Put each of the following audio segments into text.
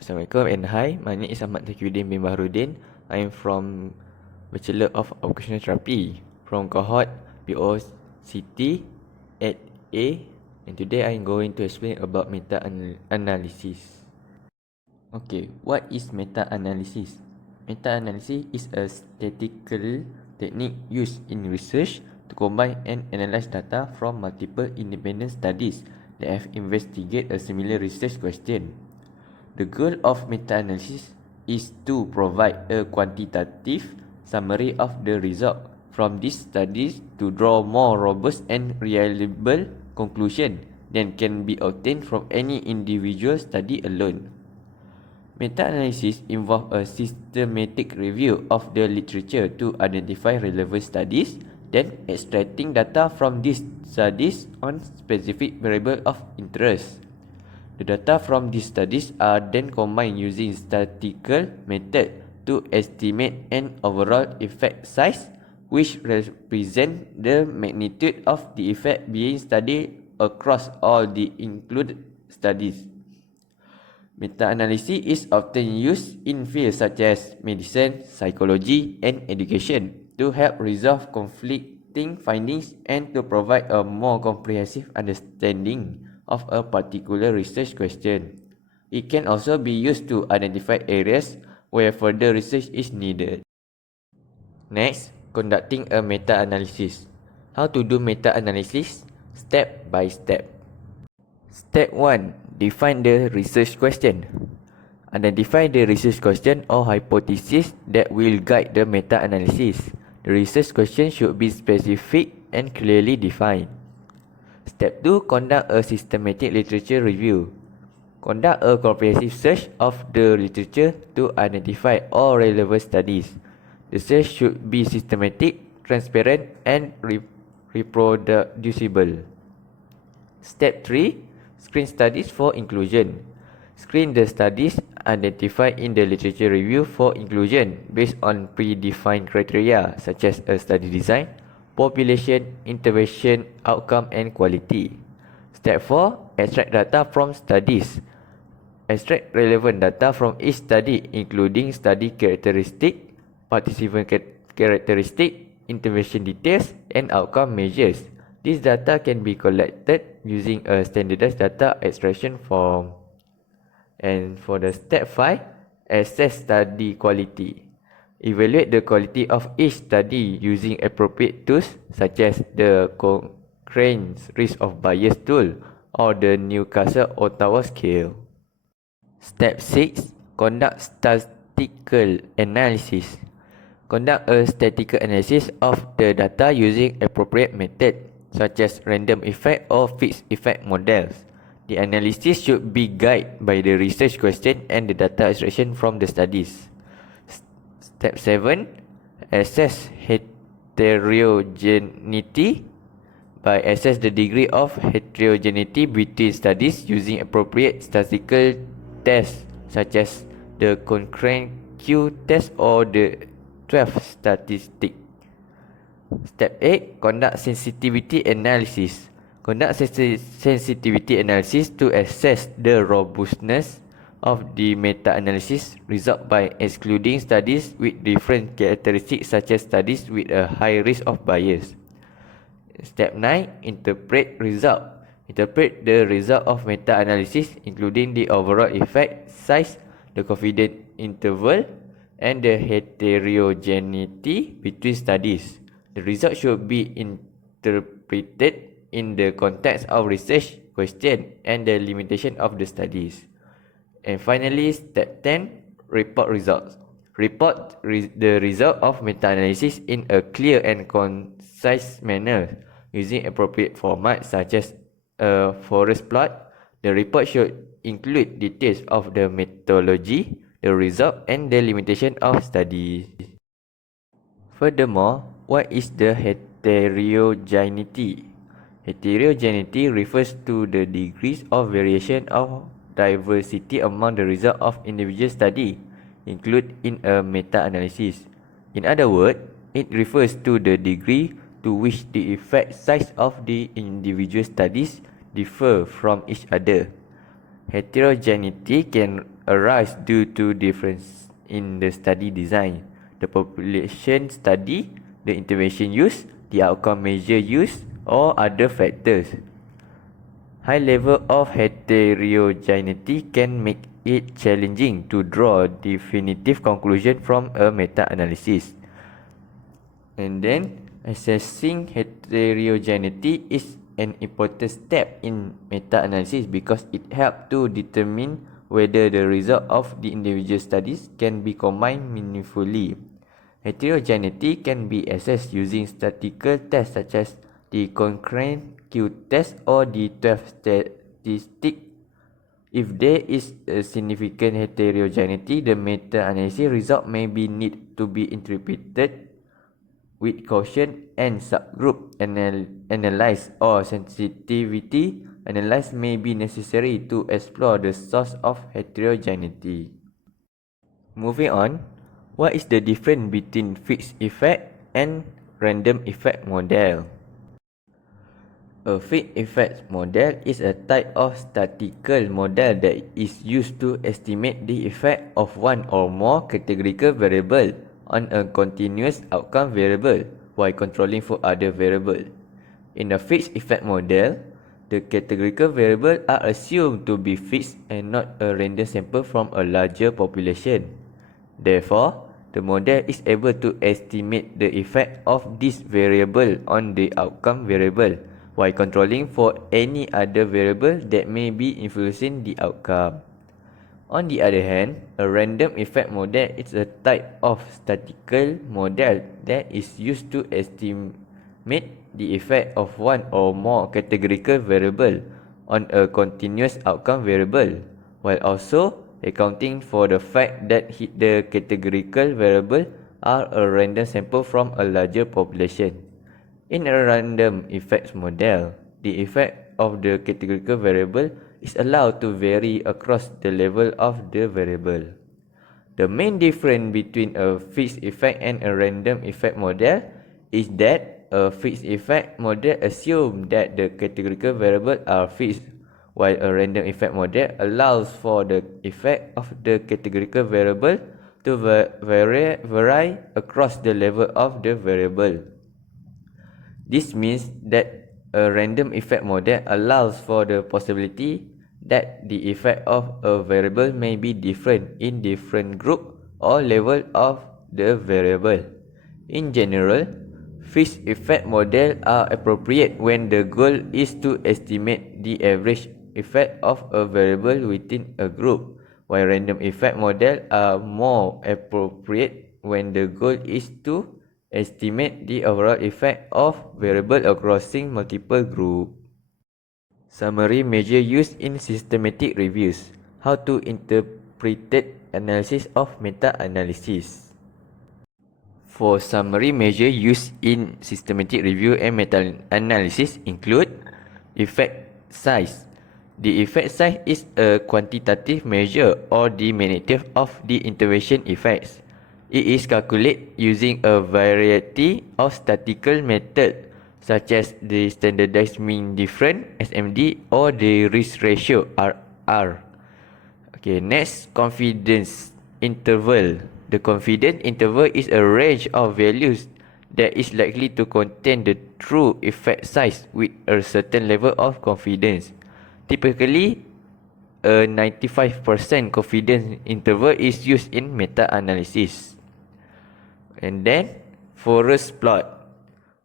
Assalamualaikum and hi, my name is Ahmad Taqiyuddin bin Baharuddin. I am from Bachelor of Occupational Therapy from Cohort BOCT at A, and today I am going to explain about meta-analysis. Okay, what is meta-analysis? Meta-analysis is a statistical technique used in research to combine and analyze data from multiple independent studies that have investigated a similar research question. The goal of meta-analysis is to provide a quantitative summary of the result from these studies to draw more robust and reliable conclusions than can be obtained from any individual study alone. Meta-analysis involves a systematic review of the literature to identify relevant studies, then extracting data from these studies on specific variables of interest. The data from these studies are then combined using statistical method to estimate an overall effect size, which represents the magnitude of the effect being studied across all the included studies. Meta-analysis is often used in fields such as medicine, psychology, and education to help resolve conflicting findings and to provide a more comprehensive understanding of a particular research question. It can also be used to identify areas where further research is needed. Next, conducting a meta-analysis. How to do meta-analysis? Step by step. Step 1. Define the research question. Identify the research question or hypothesis that will guide the meta-analysis. The research question should be specific and clearly defined. Step 2. Conduct a systematic literature review. Conduct a comprehensive search of the literature to identify all relevant studies. The search should be systematic, transparent, and reproducible. Step 3. Screen studies for inclusion. Screen the studies identified in the literature review for inclusion based on predefined criteria such as a study design, population, intervention, outcome, and quality. Step 4. Extract data from studies. Extract relevant data from each study, including study characteristic, participant characteristic, intervention details, and outcome measures. This data can be collected using a standardized data extraction form. And for the step 5, assess study quality. Evaluate the quality of each study using appropriate tools such as the Cochrane's risk of bias tool or the Newcastle-Ottawa scale. Step 6. Conduct statistical analysis. Conduct a statistical analysis of the data using appropriate method such as random effect or fixed effect models. The analysis should be guided by the research question and the data extraction from the studies. Step 7. Assess heterogeneity. By assess the degree of heterogeneity between studies using appropriate statistical tests such as the Cochrane Q test or the 12 statistic. Step 8. Conduct sensitivity analysis. Conduct sensitivity analysis to assess the robustness of the meta-analysis result by excluding studies with different characteristics such as studies with a high risk of bias. Step 9. Interpret result. Interpret the result of meta-analysis including the overall effect size, the confidence interval, and the heterogeneity between studies. The result should be interpreted in the context of research question and the limitation of the studies. And finally, step 10, report results. Report the result of meta-analysis in a clear and concise manner using appropriate format such as a forest plot. The report should include details of the methodology, the result, and the limitation of studies. Furthermore, what is the heterogeneity? Heterogeneity refers to the degrees of variation of diversity among the result of individual study included in a meta-analysis. In other words, it refers to the degree to which the effect size of the individual studies differ from each other. Heterogeneity can arise due to difference in the study design, the population study, the intervention used, the outcome measure used, or other factors. High level of heterogeneity can make it challenging to draw definitive conclusion from a meta-analysis. And then, assessing heterogeneity is an important step in meta-analysis because it helps to determine whether the result of the individual studies can be combined meaningfully. Heterogeneity can be assessed using statistical tests such as the concurrent Q-test or the 12 statistic. If there is a significant heterogeneity, the meta-analysis result may be need to be interpreted with caution, and subgroup analysis or sensitivity analysis may be necessary to explore the source of heterogeneity. Moving on, what is the difference between fixed effect and random effect model? A fixed effect model is a type of statistical model that is used to estimate the effect of one or more categorical variable on a continuous outcome variable while controlling for other variables. In a fixed effect model, the categorical variables are assumed to be fixed and not a random sample from a larger population. Therefore, the model is able to estimate the effect of this variable on the outcome variable while controlling for any other variable that may be influencing the outcome. On the other hand, a random effect model is a type of statistical model that is used to estimate the effect of one or more categorical variable on a continuous outcome variable, while also accounting for the fact that the categorical variable are a random sample from a larger population. In a random effects model, the effect of the categorical variable is allowed to vary across the level of the variable. The main difference between a fixed effect and a random effect model is that a fixed effect model assumes that the categorical variables are fixed, while a random effect model allows for the effect of the categorical variable to vary across the level of the variable. This means that a random effect model allows for the possibility that the effect of a variable may be different in different group or level of the variable. In general, fixed effect models are appropriate when the goal is to estimate the average effect of a variable within a group, while random effect models are more appropriate when the goal is to estimate the overall effect of variable across multiple groups. Summary measure used in systematic reviews. How to interpret analysis of meta-analysis. For summary measure used in systematic review and meta-analysis include effect size. The effect size is a quantitative measure or the magnitude of the intervention effects. It is calculated using a variety of statistical methods such as the standardized mean difference (SMD) or the risk ratio (RR). Okay, next, confidence interval. The confidence interval is a range of values that is likely to contain the true effect size with a certain level of confidence. Typically, a 95% confidence interval is used in meta-analysis. And then, forest plot.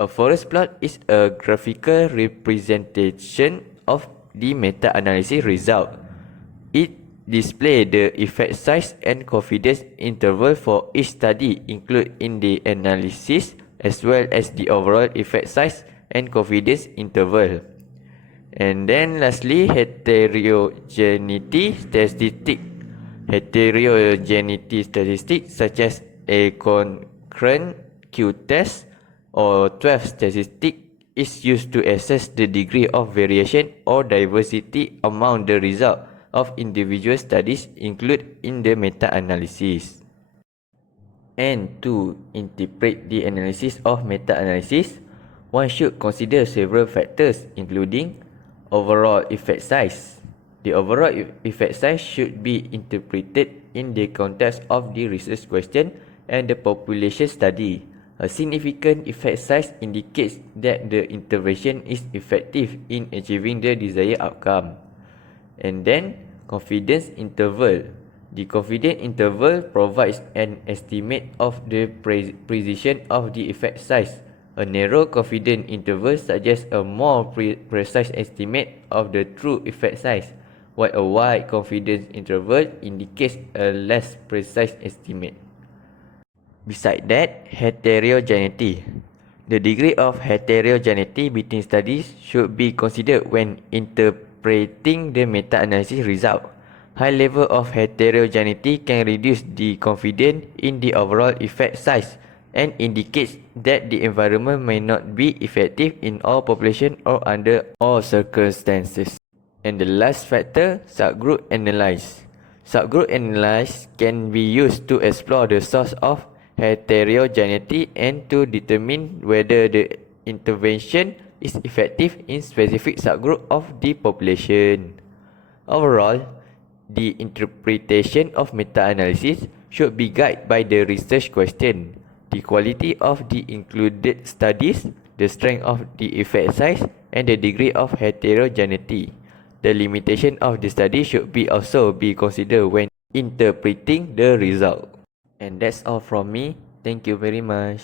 A forest plot is a graphical representation of the meta-analysis result. It displays the effect size and confidence interval for each study included in the analysis, as well as the overall effect size and confidence interval. And then lastly, heterogeneity statistic. Heterogeneity statistics such as a concurrent Q-test or 12 statistic is used to assess the degree of variation or diversity among the result of individual studies included in the meta-analysis. And to interpret the analysis of meta-analysis, one should consider several factors including overall effect size, The overall effect size should be interpreted in the context of the research question and the population study. A significant effect size indicates that the intervention is effective in achieving the desired outcome. And then, confidence interval. The confidence interval provides an estimate of the precision of the effect size. A narrow confidence interval suggests a more precise estimate of the true effect size, while a wide confidence interval indicates a less precise estimate. Besides that, heterogeneity. The degree of heterogeneity between studies should be considered when interpreting the meta-analysis result. High level of heterogeneity can reduce the confidence in the overall effect size and indicates that the environment may not be effective in all populations or under all circumstances. And the last factor, subgroup analysis. Subgroup analysis can be used to explore the source of heterogeneity and to determine whether the intervention is effective in specific subgroup of the population. Overall, the interpretation of meta-analysis should be guided by the research question, the quality of the included studies, the strength of the effect size, and the degree of heterogeneity. The limitation of the study should also be considered when interpreting the result. And that's all from me. Thank you very much.